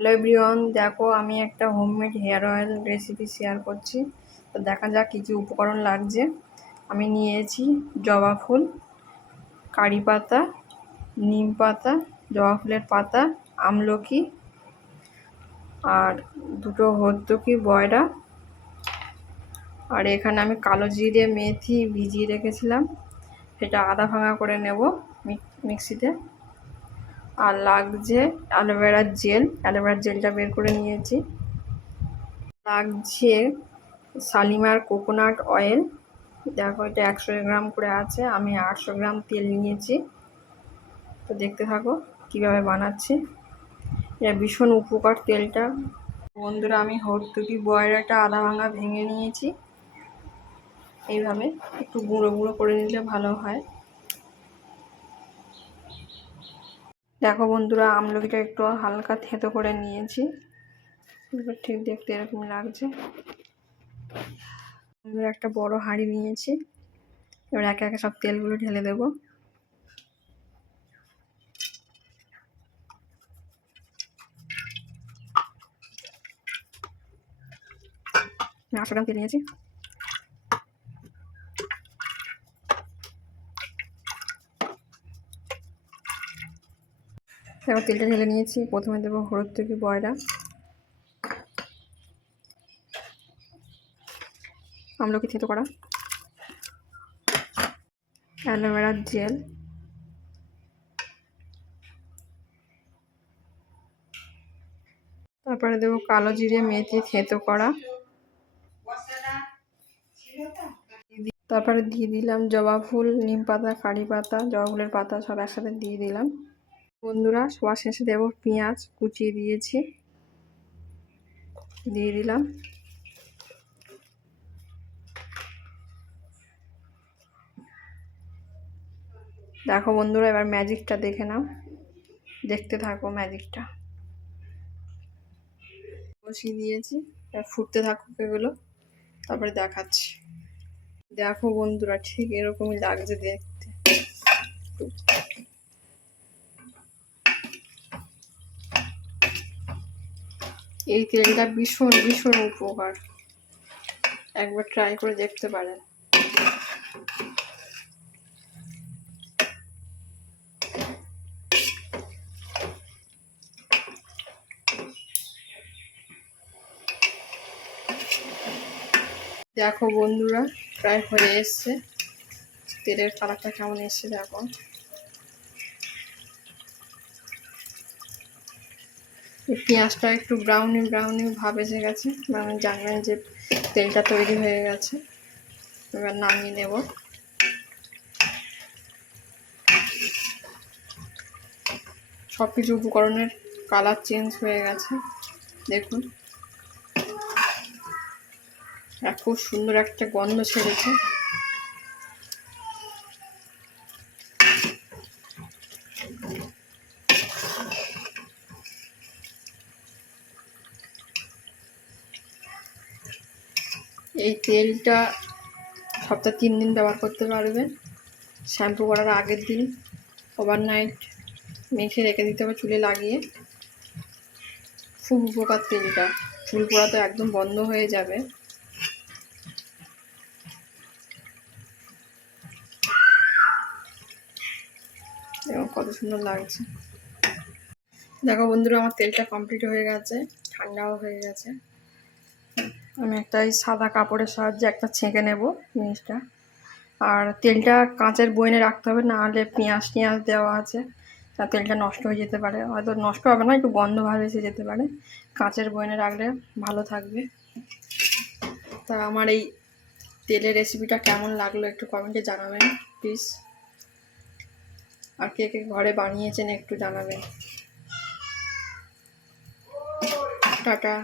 Hello everyone, দেখো আমি একটা homemade hair oil recipe share করছি। তো দেখা যাক কী কী উপকরণ লাগছে। আমি নিয়েছি জবা ফুল, কারি পাতা, নিম পাতা, জবা ফুলের পাতা, আমলকি আর দুটো হর্তুকি বয়রা। আর এখানে আমি কালো জিরে মেথি ভিজিয়ে রেখেছিলাম, সেটা আধা ভাঙা করে নেব মিক্সিতে। আর লাগছে অ্যালোভেরার জেলটা বের করে নিয়েছি। লাগছে শালিমার কোকোনাট অয়েল, দেখো এটা 100 গ্রাম করে আছে, আমি 800 গ্রাম তেল নিয়েছি। তো দেখতে থাকো কিভাবে বানাচ্ছি। এটা ভীষণ উপকার তেলটা। বন্ধুরা, আমি হর্তুকি বয়রাটা আধা ভাঙা ভেঙে নিয়েছি। এইভাবে একটু গুঁড়ো গুঁড়ো করে নিলে ভালো হয়। দেখো বন্ধুরা, আমলকিটা একটু হালকা থেঁতো করে নিয়েছি, ঠিক দেখতে এরকম লাগছে। একটা বড় হাঁড়ি নিয়েছি, এবার একে একে সব তেলগুলো ঢেলে দেবো। আমি 800 গ্রাম তেল নিয়েছি। এবার তেলটা ঢেলে নিয়েছি। প্রথমে দেবো হর্তুকি বয়রা, আমলকি থেঁতো করা, অ্যালোভেরার জেল, তারপরে দেবো কালো জিরে মেথি থেঁতো করা, তারপরে দিয়ে দিলাম জবা ফুল, নিম পাতা, কারি পাতা, জবা ফুলের পাতা সব একসাথে দিয়ে দিলাম। বন্ধুরা, সবার শেষে দেবো পেঁয়াজ কুচিয়ে দিয়েছি, দিয়ে দিলাম। দেখো বন্ধুরা, এবার ম্যাজিকটা দেখে নাও, দেখতে থাকো ম্যাজিকটা। বসিয়ে দিয়েছি, এবার ফুটতে থাকুক এগুলো, তারপরে দেখাচ্ছি। দেখো বন্ধুরা, ঠিক এরকমই লাগছে দেখতে। এই তেলটা ভীষণ ভীষণ উপকার, একবার ট্রাই করে দেখতে পারেন। দেখো বন্ধুরা, প্রায় হয়ে এসছে। তেলের কালারটা কেমন এসছে দেখো। পেঁয়াজটা একটু ব্রাউনি ব্রাউনি ভাব এসে গেছে, মানে জানবেন যে তেলটা তৈরি হয়ে গেছে। এবার নামিয়ে নেব। সব কিছু উপকরণের কালার চেঞ্জ হয়ে গেছে, দেখুন। খুব সুন্দর একটা গন্ধ ছেড়েছে। এই তেলটা সপ্তাহে 3 দিন ব্যবহার করতে পারবেন। শ্যাম্পু করার আগের দিন ওভারনাইট মেখে রেখে দিতে হবে চুলে লাগিয়ে। খুব উপকার তেলটা, চুল পড়া তো একদম বন্ধ হয়ে যাবে। এবং কত সুন্দর লাগছে। দেখো বন্ধুরা, আমার তেলটা কমপ্লিট হয়ে গেছে, ঠান্ডাও হয়ে গেছে। আমি একটা এই সাদা কাপড়ের সাহায্যে একটা ছেঁকে নেব জিনিসটা। আর তেলটা কাঁচের বয়নে রাখতে হবে, না হলে পেঁয়াজ দেওয়া আছে, তা তেলটা নষ্ট হয়ে যেতে পারে। হয়তো নষ্ট হবে না, একটু গন্ধ ভাব এসে যেতে পারে। কাঁচের বয়নে রাখলে ভালো থাকবে। তা আমার এই তেলের রেসিপিটা কেমন লাগলো একটু কমেন্টে জানাবেন প্লিজ। আর কে কে ঘরে বানিয়েছেন একটু জানাবেন। টাটা।